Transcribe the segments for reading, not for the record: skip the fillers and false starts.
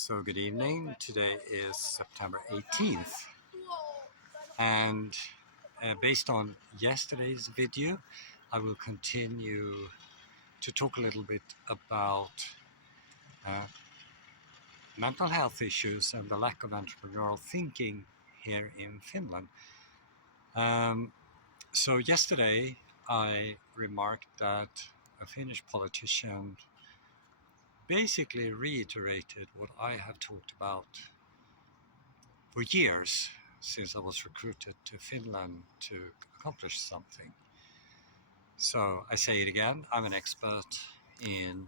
So good evening. Today is September 18th, and based on yesterday's video, I will continue to talk a little bit about mental health issues and the lack of entrepreneurial thinking here in Finland. So yesterday I remarked that a Finnish politician basically reiterated what I have talked about for years since I was recruited to Finland to accomplish something. So I say it again, I'm an expert in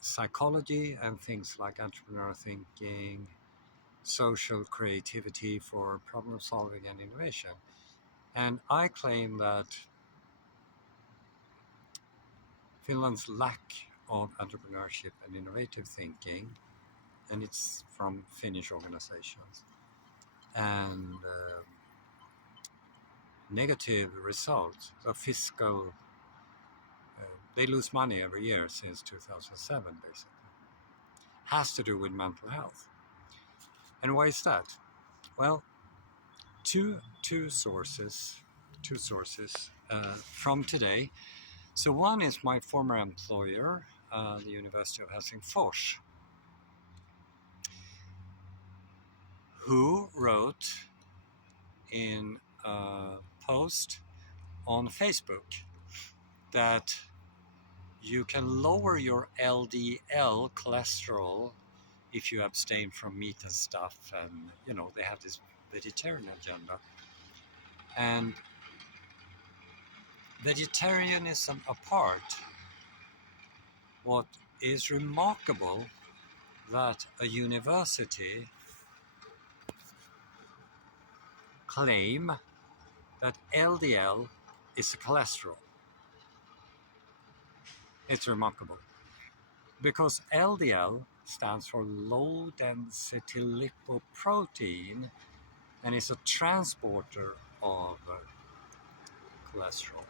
psychology and things like entrepreneurial thinking, social creativity for problem solving and innovation. And I claim that Finland's lack of entrepreneurship and innovative thinking, and it's from Finnish organizations, and negative results of fiscal, they lose money every year since 2007 basically, has to do with mental health. And why is that? Well, two sources from today. So one is my former employer, the University of Helsingfors, who wrote in a post on Facebook that you can lower your LDL cholesterol if you abstain from meat and stuff, and they have this vegetarian agenda. And vegetarianism apart, what is remarkable that a university claim that LDL is a cholesterol. It's remarkable because LDL stands for low density lipoprotein and is a transporter of cholesterol.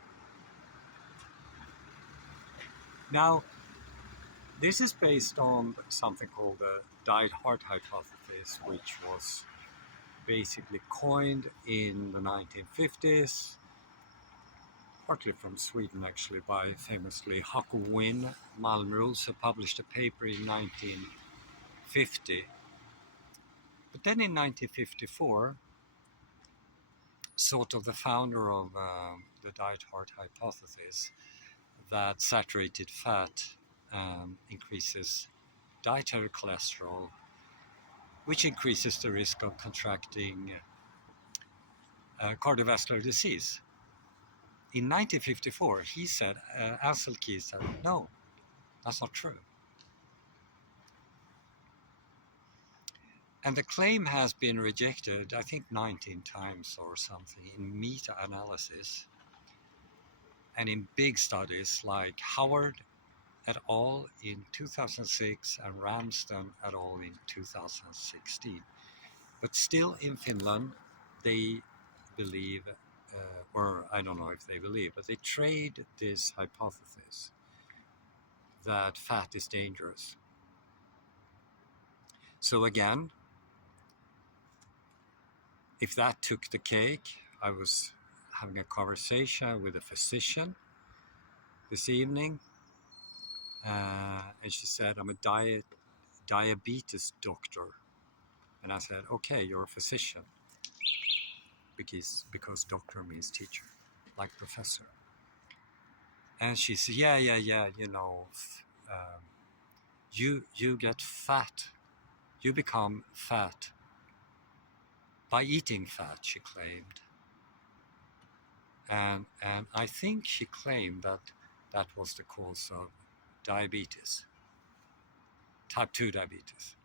Now, this is based on something called the diet-heart hypothesis, which was basically coined in the 1950s, partly from Sweden actually, by famously Hakko Wynn Malmros, who published a paper in 1950. But then in 1954, sort of the founder of the diet-heart hypothesis, that saturated fat increases dietary cholesterol, which increases the risk of contracting cardiovascular disease. In 1954, he said, Ansel Keys said, no, that's not true. And the claim has been rejected, I think 19 times or something, in meta-analysis and in big studies like Howard et al. In 2006 and Ramsden et al. In 2016. But still in Finland, they believe, or I don't know if they believe, but they trade this hypothesis that fat is dangerous. So again, if that took the cake, I was having a conversation with a physician this evening, and she said, I'm a diabetes doctor. And I said, okay, you're a physician, because doctor means teacher, like professor. And she said, yeah, you get fat, you become fat by eating fat, she claimed. And I think she claimed that was the cause of diabetes, type 2 diabetes.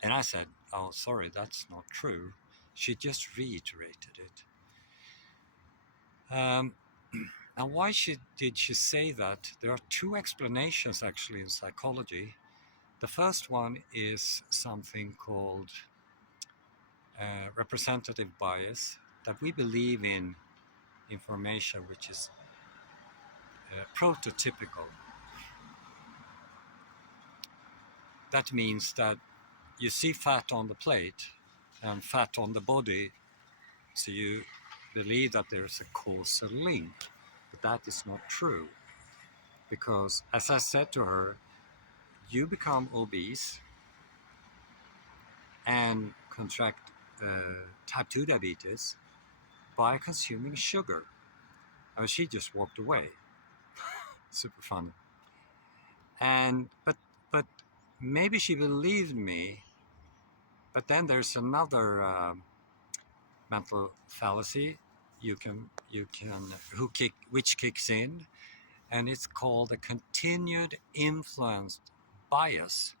And I said, oh, sorry, that's not true. She just reiterated it. And why did she say that? There are two explanations actually in psychology. The first one is something called representative bias, that we believe in information which is prototypical. that means that you see fat on the plate and fat on the body, so you believe that there's a causal link. But that is not true, because as I said to her, you become obese and contract type 2 diabetes by consuming sugar. She just walked away. Super funny. And but maybe she believed me. But then there's another mental fallacy which kicks in, and it's called a continued influenced bias,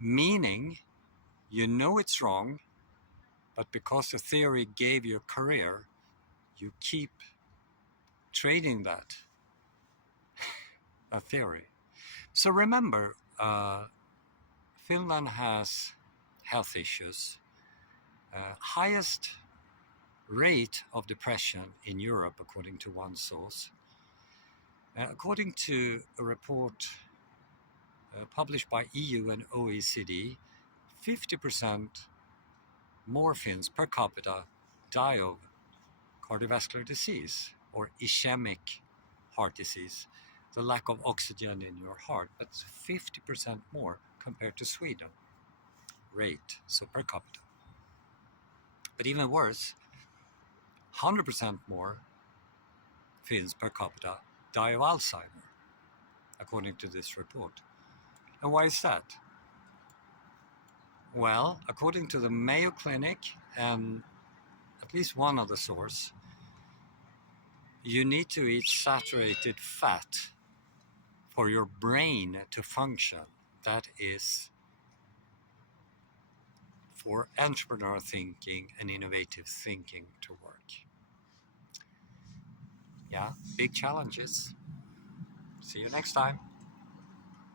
meaning you know it's wrong, but because the theory gave you a career, you keep trading that a theory. So remember, Finland has health issues, highest rate of depression in Europe, according to one source. According to a report published by EU and OECD, 50% more Finns per capita die of cardiovascular disease or ischemic heart disease, the lack of oxygen in your heart. That's 50% more compared to Sweden rate, so per capita. But even worse, 100% more Finns per capita die of Alzheimer, according to this report. And why is that? Well, according to the Mayo Clinic and at least one other source, you need to eat saturated fat for your brain to function. That is for entrepreneur thinking and innovative thinking to work. Yeah, big challenges. See you next time.